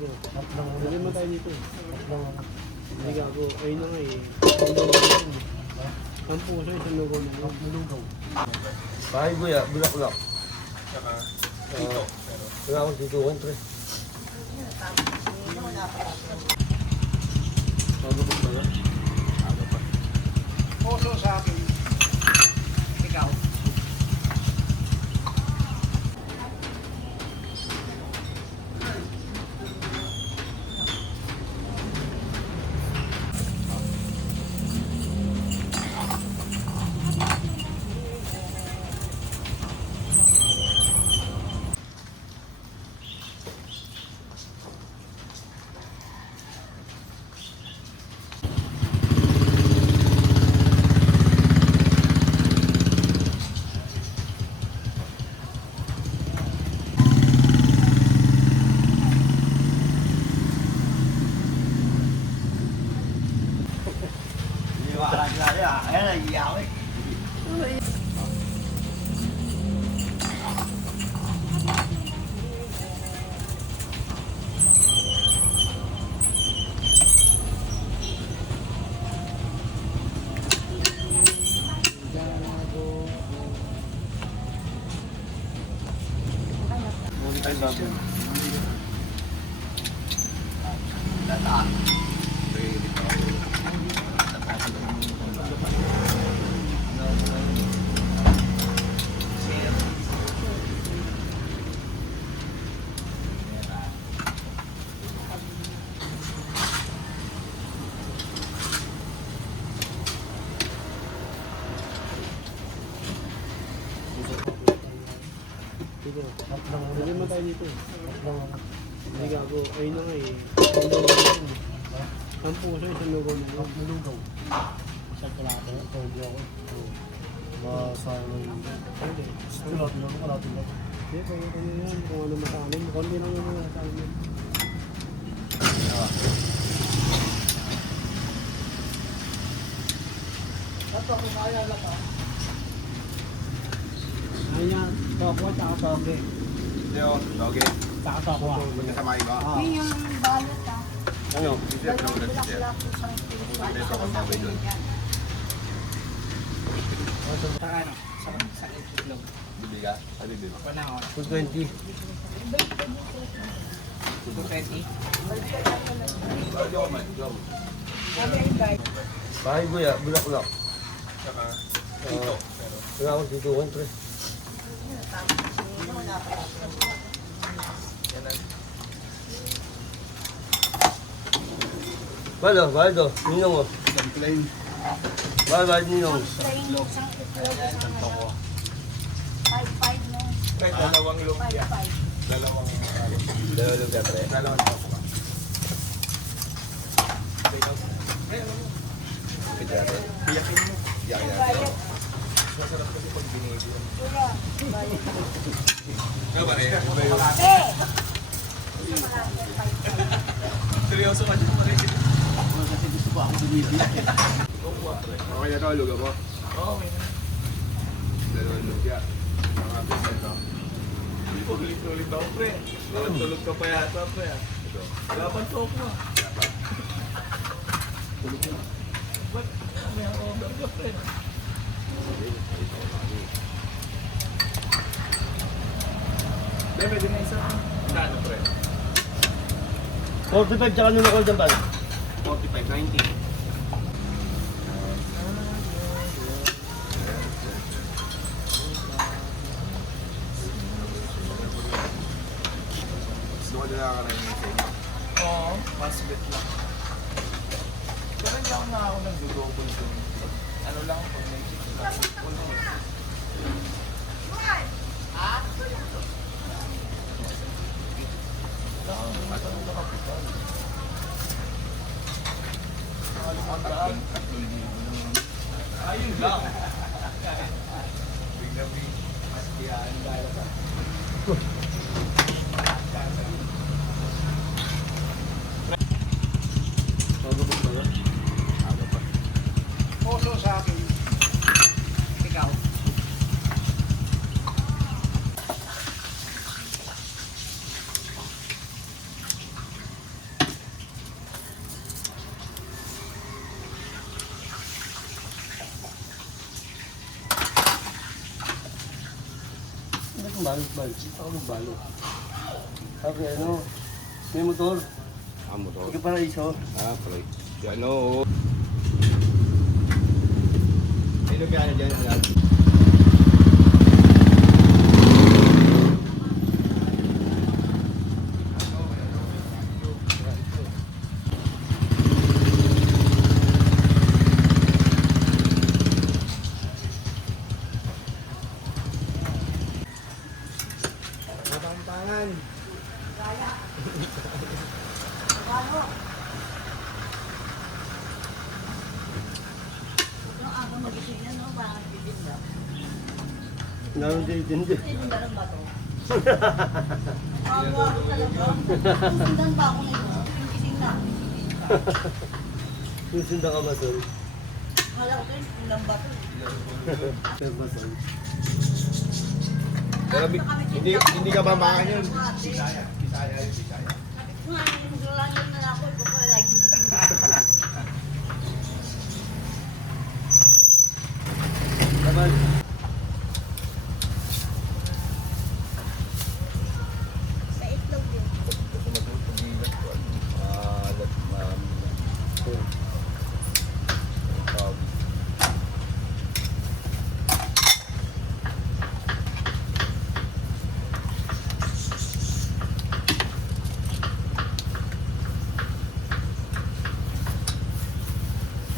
Dito. Tatlong Hindi ulam. naman tayo dito. Tatlong Hindi gago. Ayun na nga eh. Ang puso isang lugaw na yun. lugaw. Bahay Guya, Bulaklak. Saka dito. Wala akong tutukan, pre. Bago pa pala. Aga pa. Puso sa akin. Ikaw. Hindi ko alam sila. Ayan, nag-iyaw eh. Ay, bago. Lataan. Dito. Tatlong Hindi ulam. naman tayo dito. Tatlong Hindi gago. Ayun na nga eh. Ang puso isang lugaw na yun. lugaw. Isang kalate. Pogi ako. Masayang yung... Hindi. Kalate lang. Kalate lang. Hindi, pag ano yan. Kung ano masalim. Kundi lang naman masalim yan. Tato kung kaya lang ka. Ayan. Tokwa tsaka toge. Hindi oh, okay. Tsaka tokwa. Kasamahin ko. Yun yung balot ah. Ano? Hindi ako Dalawang nag-sisip. bulaklak isang kilo. Hindi ako kasabay doon. Sa ano? Sa itlog. Bili ka? Ano din? Panahon. 220. 220. Bahay Guya, Bulaklak. Saka dito. Wala akong tutukan, pre. Baldo, ninong mo. Isang plain. Baldo, ninong. Plain isang itlog isang ano. 5-5 no? May dalawang lumpia. 5-5. Dalawang Dalawang ka, pre. dalawang toko ka. Iyakin mo. Iyakin. Bayad. Masarap kasi pag binibiro. Kuya. Bayad. Ano ba rin? Iba yung... Eh! Seryoso ka dyan pa rin. Kasi gusto ko ako bumibili. Okay na ito, lugaw mo? Oo, okay na. Dalawang lumpia. Mga pisan to. Hindi po, ulit-ulit ako, pre. Tulog ka pa yata, pre. Ito. Wala pa to ako, ah. Wala pa. Tulog ka. Ba't? May order ka, pre. Pwede na isa. Ano, pre? 45 tsaka nung ako dyan, pal. 45.90. Gusto ko nila ka rin yung sa inyo. Oo, mas bit lang. Pero hindi ako na ako nag-double doon. Ano lang, pag may chicken lang. Puno. Ayun lang. Bigla-big. Mas kiyaan dahil ka. Bago pa pala. Aga pa. Puso sa akin. Ikaw. Balot. Dito ako magbalot. Sabi ano, may motor. Amo to. Hindi ka para iso. Ah, pala. Yan o. Sino kaya na dyan? Alam? Mapampangan. Yung ako magising yan, no? Parang titinda. Naroon din hindi. Titinda lang ba to? Ang wala talaga. Susundan pa ako nito. Gising na. Susunod ka ba, Sol? Hala ko rin, ulang ba to? Pero ba, Sol? Pero hindi ka ba makan yun? Bisaya. Nga, yung gulangan na ako, ito pala lagi gising na. Kamal. Sa itlog yun.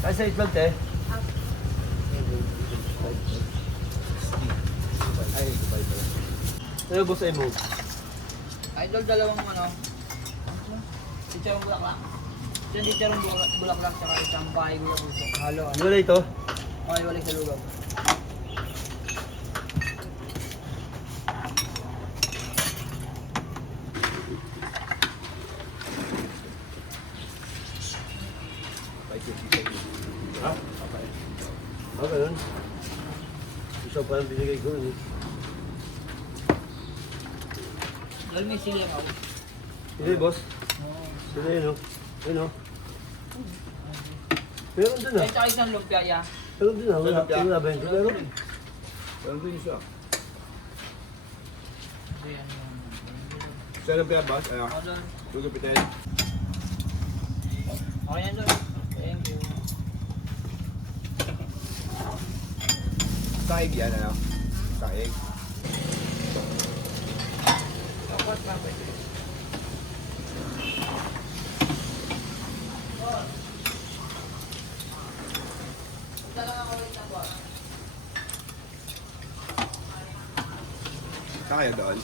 Ay, sa itlog, te. Ay, goodbye pala. Ano boss ay mo? Idol, dalawang ano. Chicharong bulaklak. Diyan chicharong bulaklak tsaka isang bahay ko yung gusto. Halo, ano? Wala ito. Okay, wala sa lugaw. Ha? Ah, ganun. Isa pa lang binigay ko. Eh. Dahil may sili ako. Hindi, boss. Sino yun, no? Yun, no? Meron dun, ah. Ay, tsaka isang lumpia, ya. Meron dun, ah. Wala ba yun? Meron. Meron din siya. Ayan. Saan ang pinabas? Ayan. Order. Lugapitin. Okay yan doon. Thank you. Sahig yan, ano? Sahig. Dapat pa pwede. Kaya doon.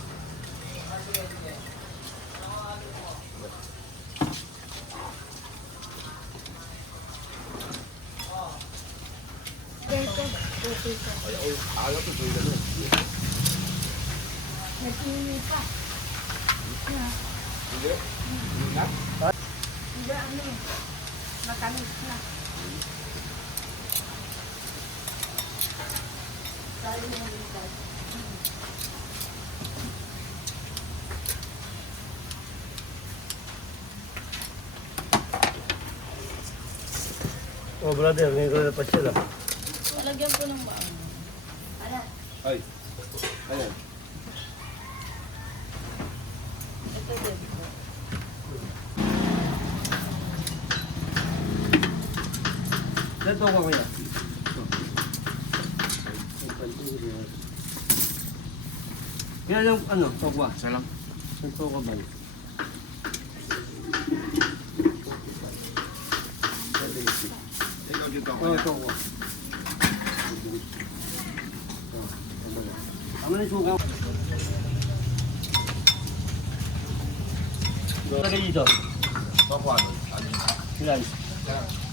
Ayaw ko tuloy na doon. Nagpili pa. Hindi. Hindi na. Hindi, ano eh. Matamis na. Sabi mo dito. Oh, brother, may ko na pa siya, ah. Lagyan ko ng baan. Ala, Ay. Ayan. ito din. Dito ko kaya. Kaya yung ano, tokwa. Isa lang. Yung tokwa ba? Ikaw dito ako. Oo, tokwa. Tama na yung suka. Lagay dito. Paano? Ano? Ilan? Isa lang.